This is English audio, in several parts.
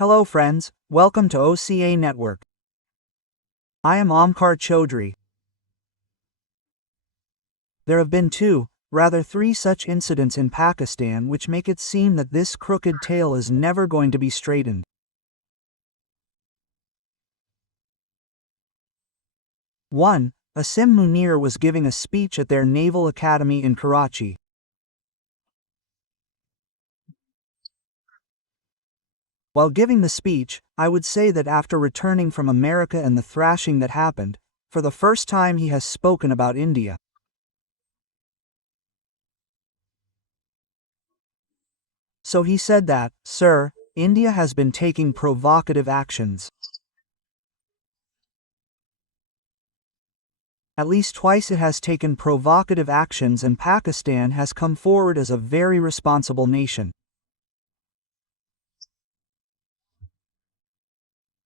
Hello friends, welcome to OCA Network. I am Omkar Chaudhary. There have been three such incidents in Pakistan which make it seem that this crooked tale is never going to be straightened. One, Asim Munir was giving a speech at their Naval Academy in Karachi. While giving the speech, I would say that after returning from America and the thrashing that happened, for the first time he has spoken about India. So he said that, "Sir, India has been taking provocative actions. At least twice it has taken provocative actions and Pakistan has come forward as a very responsible nation.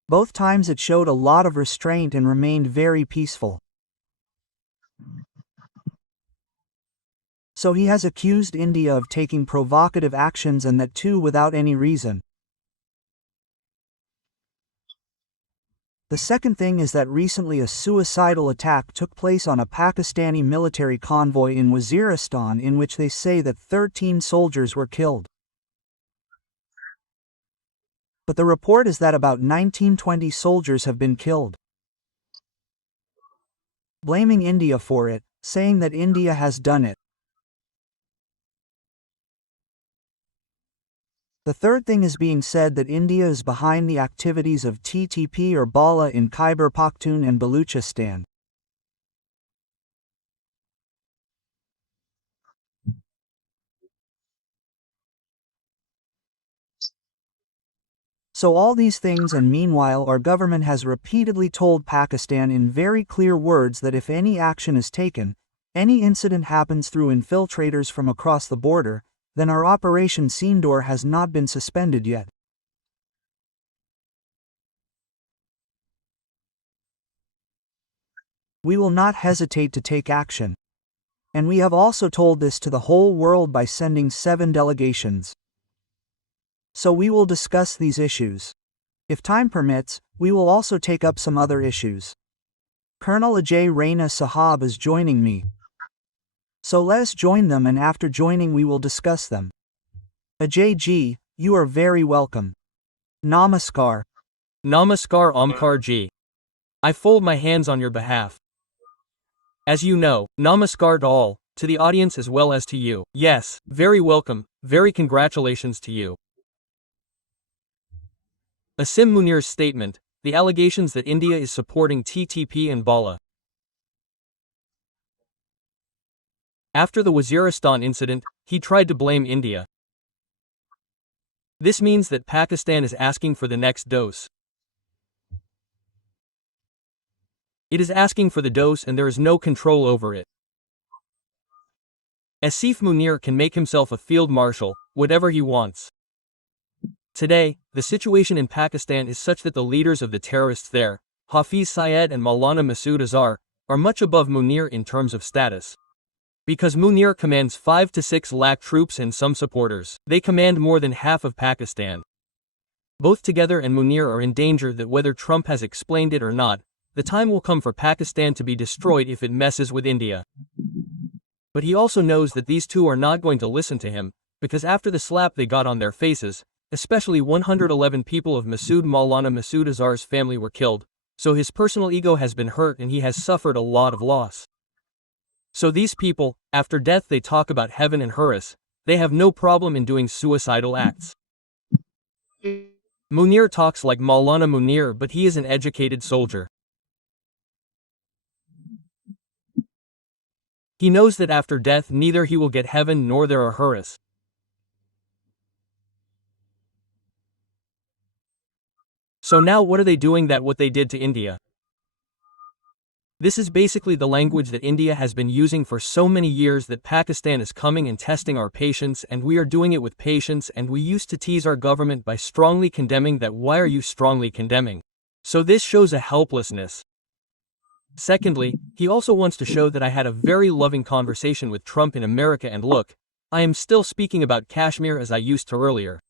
Both times it showed a lot of restraint and remained very peaceful." So he has accused India of taking provocative actions and that too without any reason. The second thing is that recently a suicidal attack took place on a Pakistani military convoy in Waziristan in which they say that 13 soldiers were killed. But the report is that about 19-20 soldiers have been killed. Blaming India for it, saying that India has done it. The third thing is being said that India is behind the activities of TTP or BLA in Khyber Pakhtunkhwa and Baluchistan. So all these things, and meanwhile our government has repeatedly told Pakistan in very clear words that if any action is taken, any incident happens through infiltrators from across the border, then our Operation Sindoor has not been suspended yet. We will not hesitate to take action. And we have also told this to the whole world by sending 7 delegations. So we will discuss these issues. If time permits, we will also take up some other issues. Colonel Ajay Raina Sahab is joining me. So let us join them, and after joining we will discuss them. Ajay ji, you are very welcome. Namaskar. Namaskar Omkar ji. I fold my hands on your behalf. As you know, namaskar to all, to the audience as well as to you. Yes, very welcome, very congratulations to you. Asim Munir's statement, the allegations that India is supporting TTP and BLA. After the Waziristan incident, he tried to blame India. This means that Pakistan is asking for the next dose. It is asking for the dose and there is no control over it. Asif Munir can make himself a field marshal, whatever he wants. Today, the situation in Pakistan is such that the leaders of the terrorists there, Hafiz Syed and Maulana Masood Azhar, are much above Munir in terms of status. Because Munir commands 5 to 6 lakh troops and some supporters, they command more than half of Pakistan. Both together and Munir are in danger that whether Trump has explained it or not, the time will come for Pakistan to be destroyed if it messes with India. But he also knows that these two are not going to listen to him, because after the slap they got on their faces, especially 111 people of Maulana Masood Azhar's family were killed, so his personal ego has been hurt and he has suffered a lot of loss. So these people, after death they talk about heaven and Horus, they have no problem in doing suicidal acts. Munir talks like Maulana Munir, but he is an educated soldier. He knows that after death neither he will get heaven nor there are Horus. So now what are they doing that what they did to India? This is basically the language that India has been using for so many years, that Pakistan is coming and testing our patience and we are doing it with patience, and we used to tease our government by strongly condemning that. Why are you strongly condemning? So this shows a helplessness. Secondly, he also wants to show that I had a very loving conversation with Trump in America and look, I am still speaking about Kashmir as I used to earlier.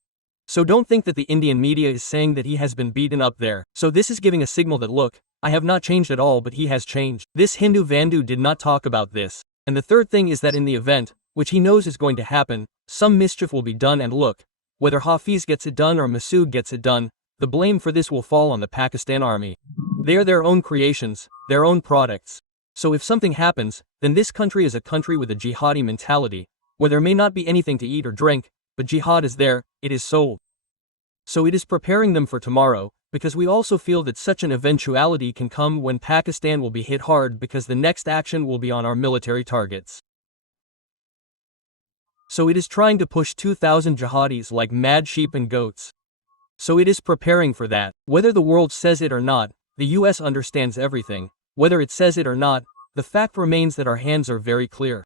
So don't think that the Indian media is saying that he has been beaten up there. So this is giving a signal that look, I have not changed at all, but he has changed. This Hindu Vandu did not talk about this. And the third thing is that in the event, which he knows is going to happen, some mischief will be done, and look, whether Hafiz gets it done or Masood gets it done, the blame for this will fall on the Pakistan army. They are their own creations, their own products. So if something happens, then this country is a country with a jihadi mentality, where there may not be anything to eat or drink, but jihad is there, it is sold. So it is preparing them for tomorrow, because we also feel that such an eventuality can come when Pakistan will be hit hard, because the next action will be on our military targets. So it is trying to push 2,000 jihadis like mad sheep and goats. So it is preparing for that. Whether the world says it or not, the US understands everything. Whether it says it or not, the fact remains that our hands are very clear.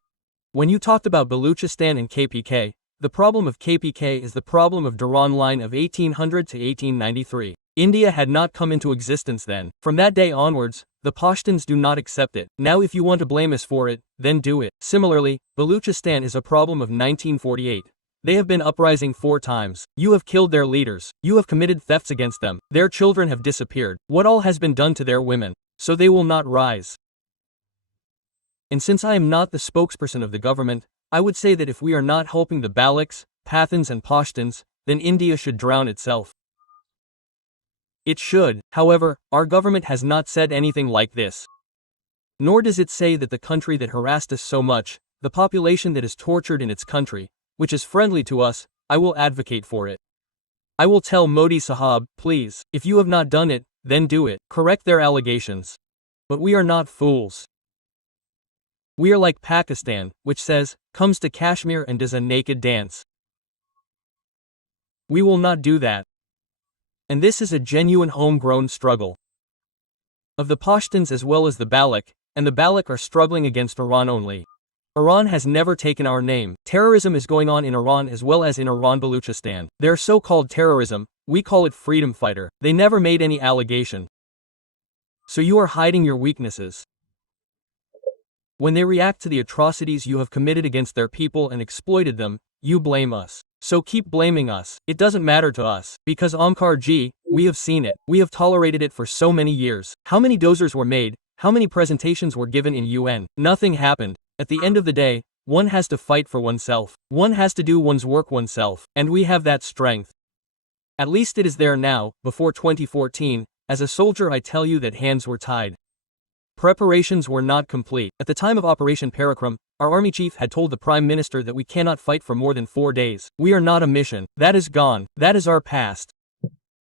When you talked about Baluchistan and KPK, the problem of KPK is the problem of Durand Line of 1800 to 1893. India had not come into existence then. From that day onwards, the Pashtuns do not accept it. Now if you want to blame us for it, then do it. Similarly, Baluchistan is a problem of 1948. They have been uprising 4 times. You have killed their leaders. You have committed thefts against them. Their children have disappeared. What all has been done to their women? So they will not rise. And since I am not the spokesperson of the government, I would say that if we are not helping the Balochs, Pathans and Pashtuns, then India should drown itself. It should. However, our government has not said anything like this. Nor does it say that the country that harassed us so much, the population that is tortured in its country, which is friendly to us, I will advocate for it. I will tell Modi Sahab, please, if you have not done it, then do it. Correct their allegations. But we are not fools. We are like Pakistan, which says, comes to Kashmir and does a naked dance. We will not do that. And this is a genuine homegrown struggle of the Pashtuns as well as the Baloch, and the Baloch are struggling against Iran only. Iran has never taken our name. Terrorism is going on in Iran as well as in Iran-Baluchistan. Their so-called terrorism, we call it freedom fighter. They never made any allegation. So you are hiding your weaknesses. When they react to the atrocities you have committed against their people and exploited them, you blame us. So keep blaming us. It doesn't matter to us. Because Omkar Ji, we have seen it. We have tolerated it for so many years. How many dozers were made? How many presentations were given in UN? Nothing happened. At the end of the day, one has to fight for oneself. One has to do one's work oneself. And we have that strength. At least it is there now. Before 2014, as a soldier I tell you that hands were tied. Preparations were not complete. At the time of Operation Parakram, our army chief had told the Prime Minister that we cannot fight for more than 4 days. We are not a mission. That is gone. That is our past.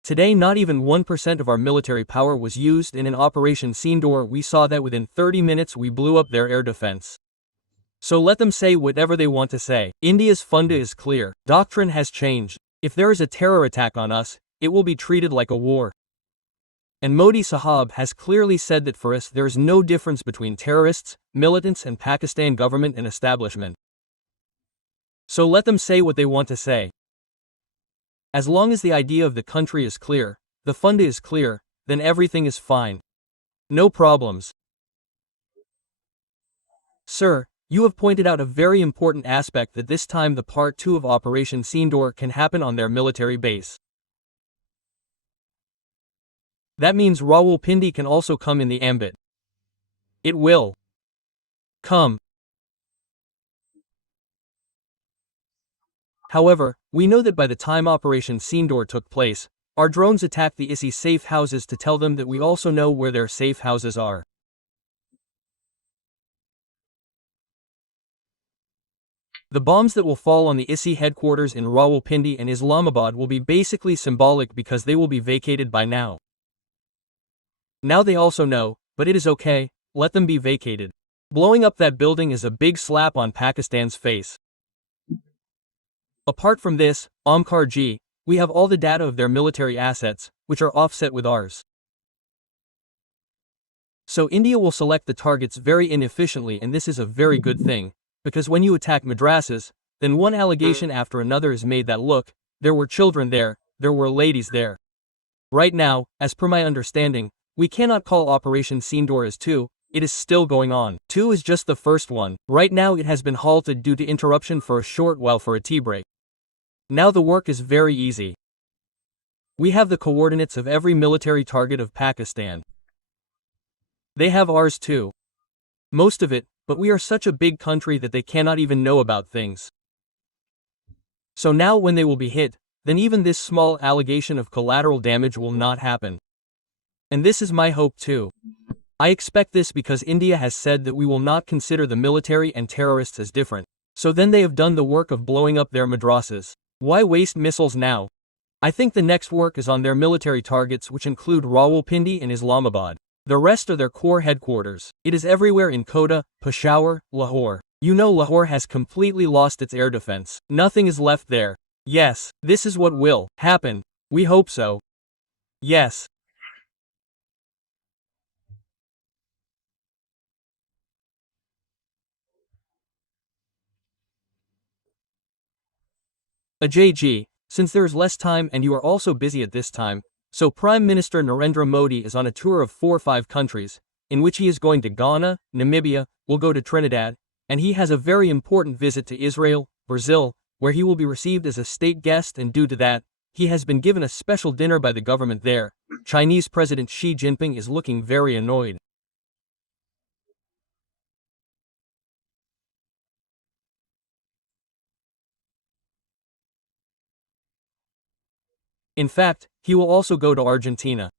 Today not even 1% of our military power was used, and in Operation Sindoor we saw that within 30 minutes we blew up their air defense. So let them say whatever they want to say. India's funda is clear. Doctrine has changed. If there is a terror attack on us, it will be treated like a war. And Modi Sahab has clearly said that for us there is no difference between terrorists, militants and Pakistan government and establishment. So let them say what they want to say. As long as the idea of the country is clear, the funda is clear, then everything is fine. No problems. Sir, you have pointed out a very important aspect, that this time the Part 2 of Operation Sindoor can happen on their military base. That means Rawalpindi can also come in the ambit. It will come. However, we know that by the time Operation Sindoor took place, our drones attacked the ISI safe houses to tell them that we also know where their safe houses are. The bombs that will fall on the ISI headquarters in Rawalpindi and Islamabad will be basically symbolic because they will be vacated by now. Now they also know, but it is okay, let them be vacated. Blowing up that building is a big slap on Pakistan's face. Apart from this, Omkar Ji, we have all the data of their military assets, which are offset with ours. So India will select the targets very inefficiently, and this is a very good thing, because when you attack madrasas, then one allegation after another is made that look, there were children there were ladies there. Right now, as per my understanding, we cannot call Operation Sindoor as 2, it is still going on. 2 is just the first one. Right now it has been halted due to interruption for a short while for a tea break. Now the work is very easy. We have the coordinates of every military target of Pakistan. They have ours too. Most of it, but we are such a big country that they cannot even know about things. So now when they will be hit, then even this small allegation of collateral damage will not happen. And this is my hope too. I expect this because India has said that we will not consider the military and terrorists as different. So then they have done the work of blowing up their madrasas. Why waste missiles now? I think the next work is on their military targets, which include Rawalpindi and Islamabad. The rest are their core headquarters. It is everywhere in Kota, Peshawar, Lahore. You know Lahore has completely lost its air defense. Nothing is left there. Yes, this is what will happen. We hope so. Yes. Ajay ji, since there is less time and you are also busy at this time, so Prime Minister Narendra Modi is on a tour of 4 or 5 countries, in which he is going to Ghana, Namibia, will go to Trinidad, and he has a very important visit to Israel, Brazil, where he will be received as a state guest, and due to that, he has been given a special dinner by the government there. Chinese President Xi Jinping is looking very annoyed. In fact, he will also go to Argentina.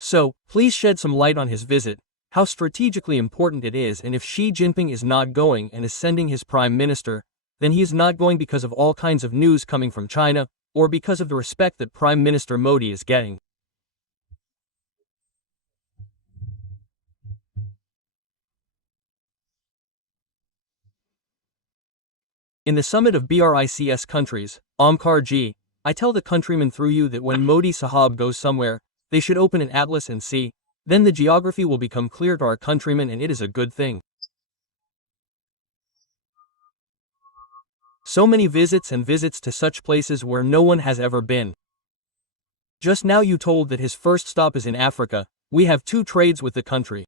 So, please shed some light on his visit, how strategically important it is, and if Xi Jinping is not going and is sending his prime minister, then he is not going because of all kinds of news coming from China, or because of the respect that Prime Minister Modi is getting. In the summit of BRICS countries, Omkar ji, I tell the countrymen through you that when Modi Sahab goes somewhere, they should open an atlas and see, then the geography will become clear to our countrymen, and it is a good thing. So many visits and visits to such places where no one has ever been. Just now you told that his first stop is in Africa. We have 2 trades with the country.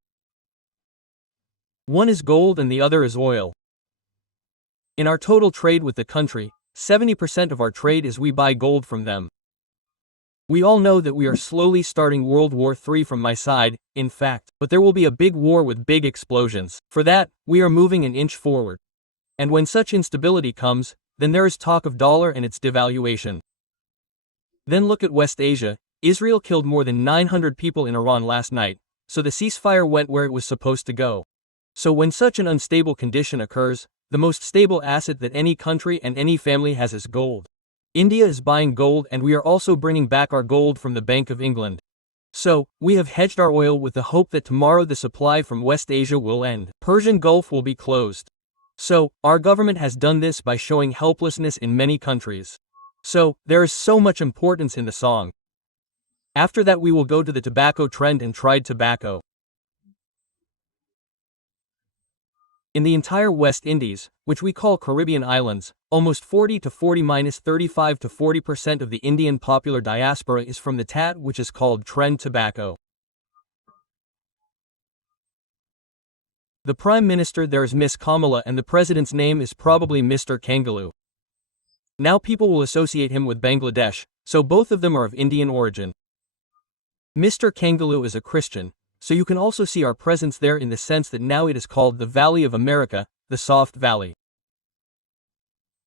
One is gold and the other is oil. In our total trade with the country, 70% of our trade is we buy gold from them. We all know that we are slowly starting World War III from my side, in fact, but there will be a big war with big explosions. For that, we are moving an inch forward. And when such instability comes, then there is talk of dollar and its devaluation. Then look at West Asia. Israel killed more than 900 people in Iran last night, so the ceasefire went where it was supposed to go. So when such an unstable condition occurs, the most stable asset that any country and any family has is gold. India is buying gold, and we are also bringing back our gold from the Bank of England. So, we have hedged our oil with the hope that tomorrow the supply from West Asia will end. Persian Gulf will be closed. So, our government has done this by showing helplessness in many countries. So, there is so much importance in the song. After that we will go to the tobacco trend and tried tobacco. In the entire West Indies, which we call Caribbean islands, almost 40 to 40-35 to 40% of the Indian popular diaspora is from the tat, which is called trend tobacco. The Prime Minister there is Miss Kamala, and the President's name is probably Mr. Kangaloo. Now people will associate him with Bangladesh, so both of them are of Indian origin. Mr. Kangaloo is a Christian, so you can also see our presence there in the sense that now it is called the Valley of America, the Soft Valley.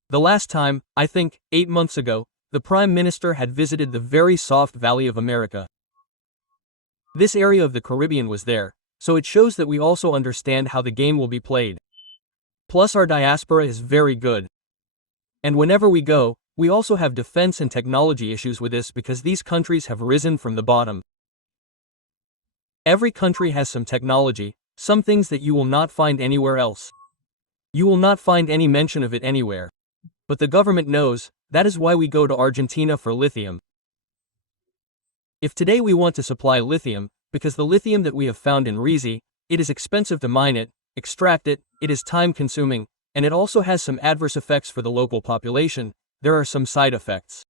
The last time, I think, 8 months ago, the Prime Minister had visited the very soft Valley of America. This area of the Caribbean was there, so it shows that we also understand how the game will be played. Plus our diaspora is very good. And whenever we go, we also have defense and technology issues with this because these countries have risen from the bottom. Every country has some technology, some things that you will not find anywhere else. You will not find any mention of it anywhere. But the government knows, that is why we go to Argentina for lithium. If today we want to supply lithium, because the lithium that we have found in Rize, it is expensive to mine it, extract it, it is time consuming, and it also has some adverse effects for the local population. There are some side effects.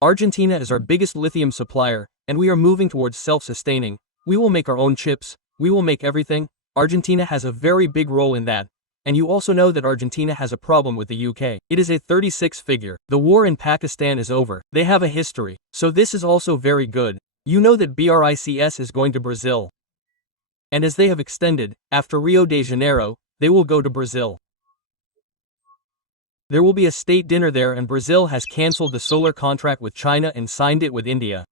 Argentina is our biggest lithium supplier, and we are moving towards self-sustaining. We will make our own chips, we will make everything, Argentina has a very big role in that. And you also know that Argentina has a problem with the UK. It is a 36 figure. The war in Pakistan is over. They have a history. So this is also very good. You know that BRICS is going to Brazil. And as they have extended, after Rio de Janeiro, they will go to Brazil. There will be a state dinner there, and Brazil has cancelled the solar contract with China and signed it with India.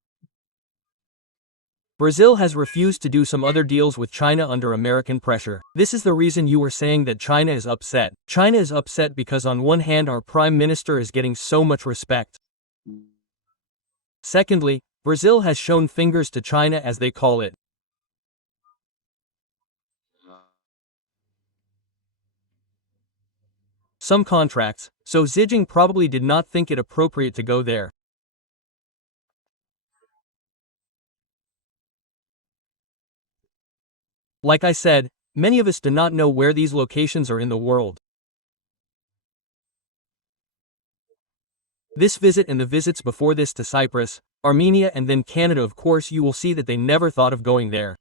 Brazil has refused to do some other deals with China under American pressure. This is the reason you were saying that China is upset. China is upset because on one hand our Prime Minister is getting so much respect. Secondly, Brazil has shown fingers to China, as they call it. Some contracts, so Xi Jinping probably did not think it appropriate to go there. Like I said, many of us do not know where these locations are in the world. This visit and the visits before this to Cyprus, Armenia and then Canada, of course you will see that they never thought of going there.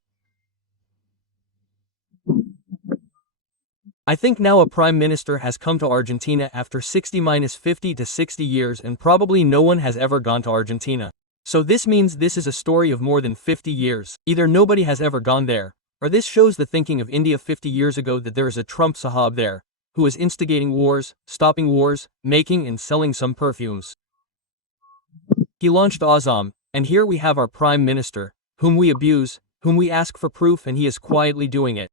I think now a Prime Minister has come to Argentina after 60-50 to 60 years, and probably no one has ever gone to Argentina. So this means this is a story of more than 50 years. Either nobody has ever gone there, or this shows the thinking of India 50 years ago that there is a Trump Sahab there, who is instigating wars, stopping wars, making and selling some perfumes. He launched Azam, and here we have our Prime Minister, whom we abuse, whom we ask for proof, and he is quietly doing it.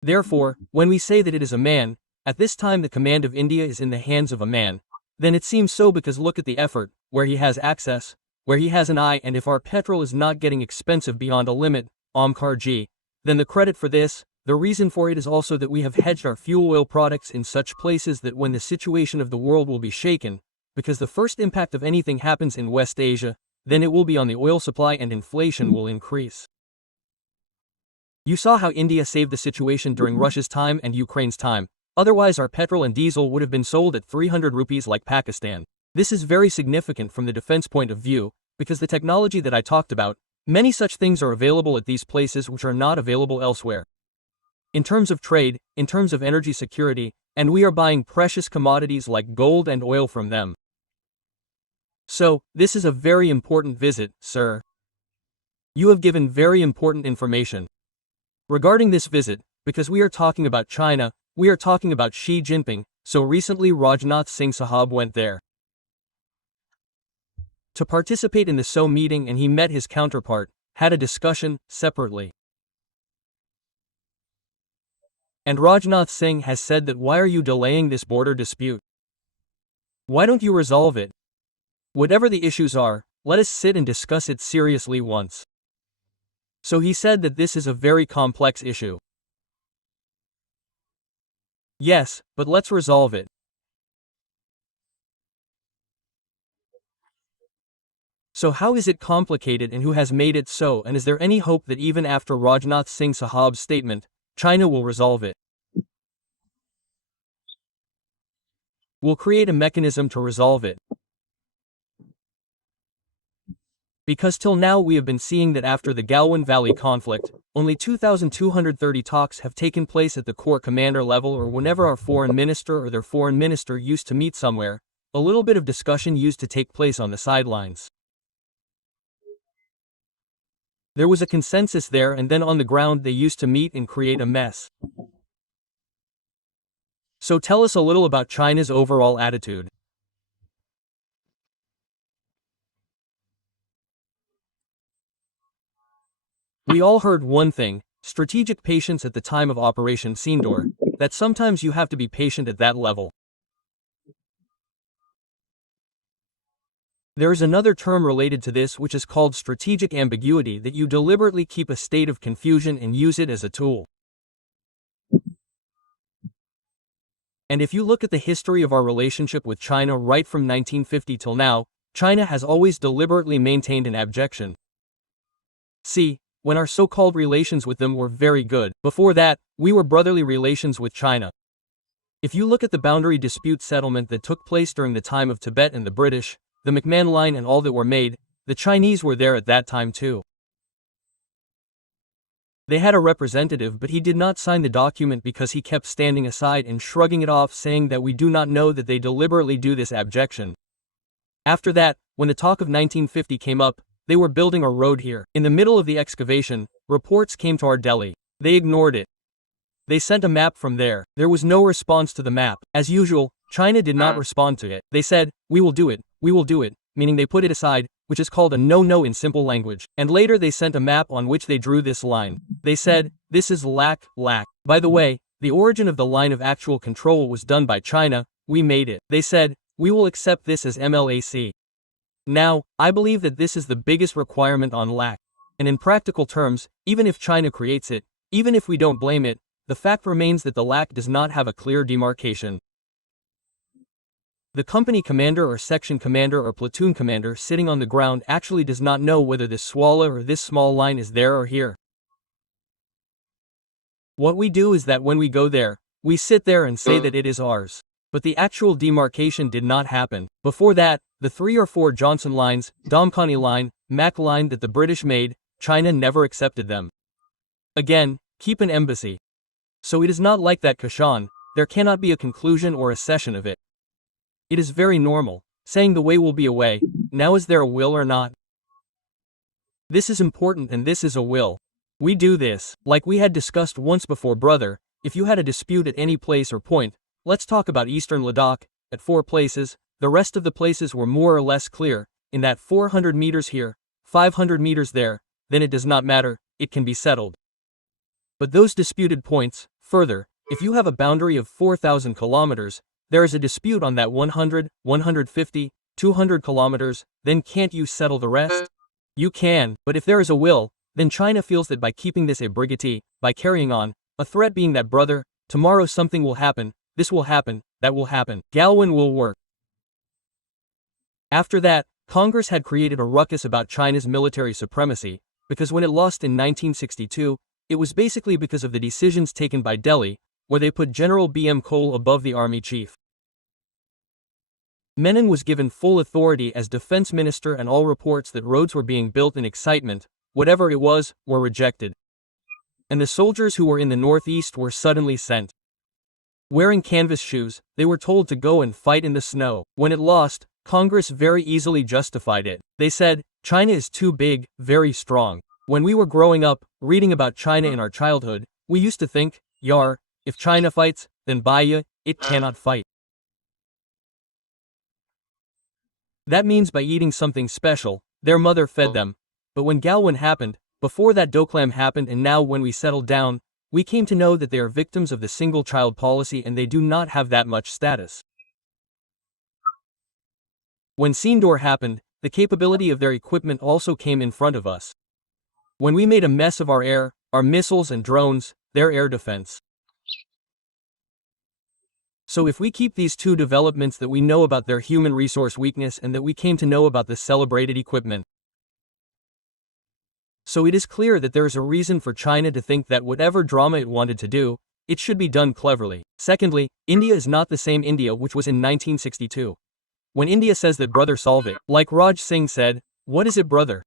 Therefore, when we say that it is a man, at this time the command of India is in the hands of a man, then it seems so, because look at the effort, where he has access, where he has an eye, and if our petrol is not getting expensive beyond a limit, Omkar G, then the credit for this, the reason for it is also that we have hedged our fuel oil products in such places that when the situation of the world will be shaken, because the first impact of anything happens in West Asia, then it will be on the oil supply and inflation will increase. You saw how India saved the situation during Russia's time and Ukraine's time, otherwise our petrol and diesel would have been sold at 300 rupees like Pakistan. This is very significant from the defense point of view, because the technology that I talked about, many such things are available at these places which are not available elsewhere. In terms of trade, in terms of energy security, and we are buying precious commodities like gold and oil from them. So, this is a very important visit, sir. You have given very important information. Regarding this visit, because we are talking about China, we are talking about Xi Jinping, so recently Rajnath Singh Sahab went there to participate in the SO meeting, and he met his counterpart, had a discussion, separately. And Rajnath Singh has said that why are you delaying this border dispute? Why don't you resolve it? Whatever the issues are, let us sit and discuss it seriously once. So he said that this is a very complex issue. Yes, but let's resolve it. So how is it complicated, and who has made it so, and is there any hope that even after Rajnath Singh Sahab's statement, China will resolve it? Will create a mechanism to resolve it. Because till now we have been seeing that after the Galwan Valley conflict, only 2,230 talks have taken place at the Corps commander level, or whenever our foreign minister or their foreign minister used to meet somewhere, a little bit of discussion used to take place on the sidelines. There was a consensus there, and then on the ground they used to meet and create a mess. So tell us a little about China's overall attitude. We all heard one thing, strategic patience at the time of Operation Sindoor, that sometimes you have to be patient at that level. There is another term related to this which is called strategic ambiguity, that you deliberately keep a state of confusion and use it as a tool. And if you look at the history of our relationship with China right from 1950 till now, China has always deliberately maintained an abjection. See, when our so-called relations with them were very good, before that, we were brotherly relations with China. If you look at the boundary dispute settlement that took place during the time of Tibet and the British, the McMahon Line and all that were made, the Chinese were there at that time too. They had a representative, but he did not sign the document because he kept standing aside and shrugging it off, saying that we do not know that they deliberately do this abjection. After that, when the talk of 1950 came up, they were building a road here. In the middle of the excavation, reports came to our Delhi. They ignored it. They sent a map from there. There was no response to the map. As usual, China did not respond to it. They said, we will do it, meaning they put it aside, which is called a no-no in simple language. And later they sent a map on which they drew this line. They said, this is lac. By the way, the origin of the line of actual control was done by China, we made it. They said, we will accept this as MLAC. Now, I believe that this is the biggest requirement on lac. And in practical terms, even if China creates it, even if we don't blame it, the fact remains that the lac does not have a clear demarcation. The company commander or section commander or platoon commander sitting on the ground actually does not know whether this swallow or this small line is there or here. What we do is that when we go there, we sit there and say that it is ours. But the actual demarcation did not happen. Before that, the 3 or 4 Johnson lines, Damkani line, Mac line that the British made, China never accepted them. Again, keep an embassy. So it is not like that Kashan, there cannot be a conclusion or a cession of it. It is very normal, saying the way will be a way. Now is there a will or not? This is important, and this is a will. We do this, like we had discussed once before, brother. If you had a dispute at any place or point, let's talk about Eastern Ladakh, at 4 places, the rest of the places were more or less clear, in that 400 meters here, 500 meters there, then it does not matter, it can be settled. But those disputed points, further, if you have a boundary of 4,000 kilometers, there is a dispute on that 100, 150, 200 kilometers, then can't you settle the rest? You can, but if there is a will, then China feels that by keeping this a brigade, by carrying on, a threat being that brother, tomorrow something will happen, this will happen, that will happen, Galwan will work. After that, Congress had created a ruckus about China's military supremacy, because when it lost in 1962, it was basically because of the decisions taken by Delhi, where they put General B.M. Cole above the army chief. Menon was given full authority as defense minister, and all reports that roads were being built in excitement, whatever it was, were rejected. And the soldiers who were in the northeast were suddenly sent. Wearing canvas shoes, they were told to go and fight in the snow. When it lost, Congress very easily justified it. They said, China is too big, very strong. When we were growing up, reading about China in our childhood, we used to think, yar, if China fights, then baya, it cannot fight. That means by eating something special, their mother fed them. But when Galwan happened, before that Doklam happened, and now when we settled down, we came to know that they are victims of the single-child policy and they do not have that much status. When Sindor happened, the capability of their equipment also came in front of us. When we made a mess of our air, our missiles and drones, their air defense. So if we keep these 2 developments, that we know about their human resource weakness and that we came to know about the celebrated equipment. So it is clear that there is a reason for China to think that whatever drama it wanted to do, it should be done cleverly. Secondly, India is not the same India which was in 1962. When India says that brother solve it, like Raj Singh said, what is it brother?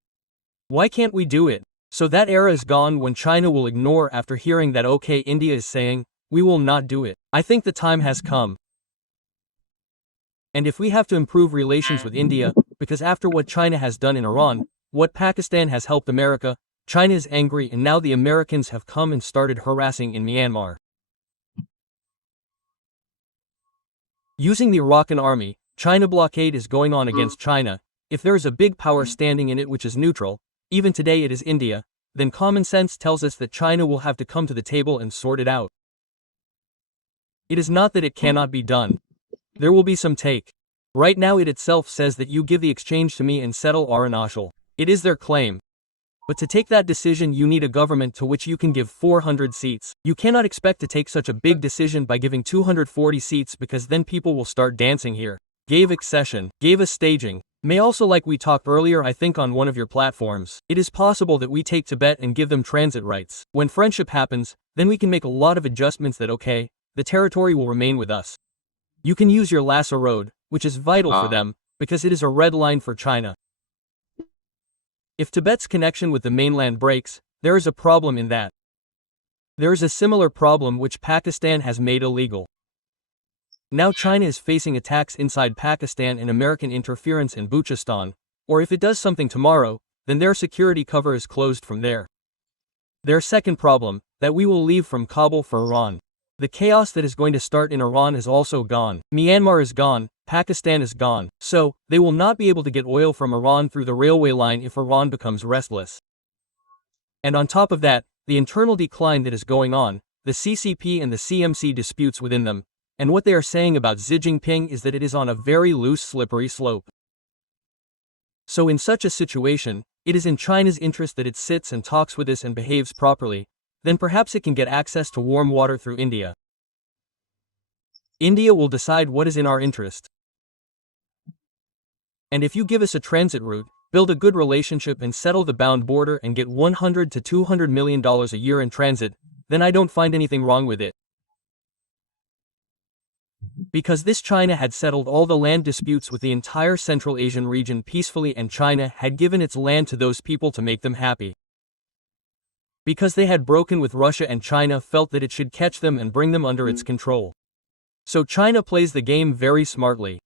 Why can't we do it? So that era is gone when China will ignore after hearing that okay, India is saying, we will not do it. I think the time has come. And if we have to improve relations with India, because after what China has done in Iran, what Pakistan has helped America, China is angry, and now the Americans have come and started harassing in Myanmar. Using the Iraqi army, China blockade is going on against China. If there is a big power standing in it which is neutral, even today it is India, then common sense tells us that China will have to come to the table and sort it out. It is not that it cannot be done. There will be some take. Right now it itself says that you give the exchange to me and settle Arunachal. It is their claim. But to take that decision you need a government to which you can give 400 seats. You cannot expect to take such a big decision by giving 240 seats, because then people will start dancing here. Gave accession, gave a staging. May also, like we talked earlier I think on one of your platforms, it is possible that we take Tibet and give them transit rights. When friendship happens, then we can make a lot of adjustments that okay, the territory will remain with us. You can use your Lhasa road, which is vital for them, because it is a red line for China. If Tibet's connection with the mainland breaks, there is a problem in that. There is a similar problem which Pakistan has made illegal. Now China is facing attacks inside Pakistan and American interference in Balochistan, or if it does something tomorrow, then their security cover is closed from there. Their second problem, that we will leave from Kabul for Iran. The chaos that is going to start in Iran is also gone. Myanmar is gone, Pakistan is gone, so they will not be able to get oil from Iran through the railway line if Iran becomes restless. And on top of that, the internal decline that is going on, the CCP and the CMC disputes within them, and what they are saying about Xi Jinping is that it is on a very loose slippery slope. So in such a situation, it is in China's interest that it sits and talks with us and behaves properly, then perhaps it can get access to warm water through India. India will decide what is in our interest. And if you give us a transit route, build a good relationship and settle the bound border and get $100 to $200 million a year in transit, then I don't find anything wrong with it. Because this China had settled all the land disputes with the entire Central Asian region peacefully and China had given its land to those people to make them happy. Because they had broken with Russia and China felt that it should catch them and bring them under its control. So China plays the game very smartly.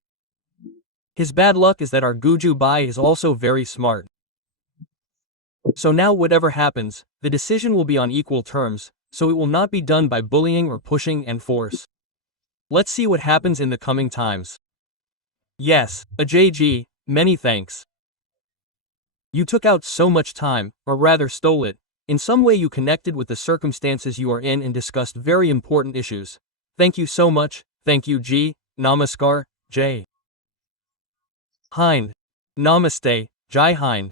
His bad luck is that our Guju Bai is also very smart. So now whatever happens, the decision will be on equal terms, so it will not be done by bullying or pushing and force. Let's see what happens in the coming times. Yes, Ajay ji, many thanks. You took out so much time, or rather stole it. In some way you connected with the circumstances you are in and discussed very important issues. Thank you so much, thank you Ji, Namaskar, Jai Hind. Namaste, Jai Hind.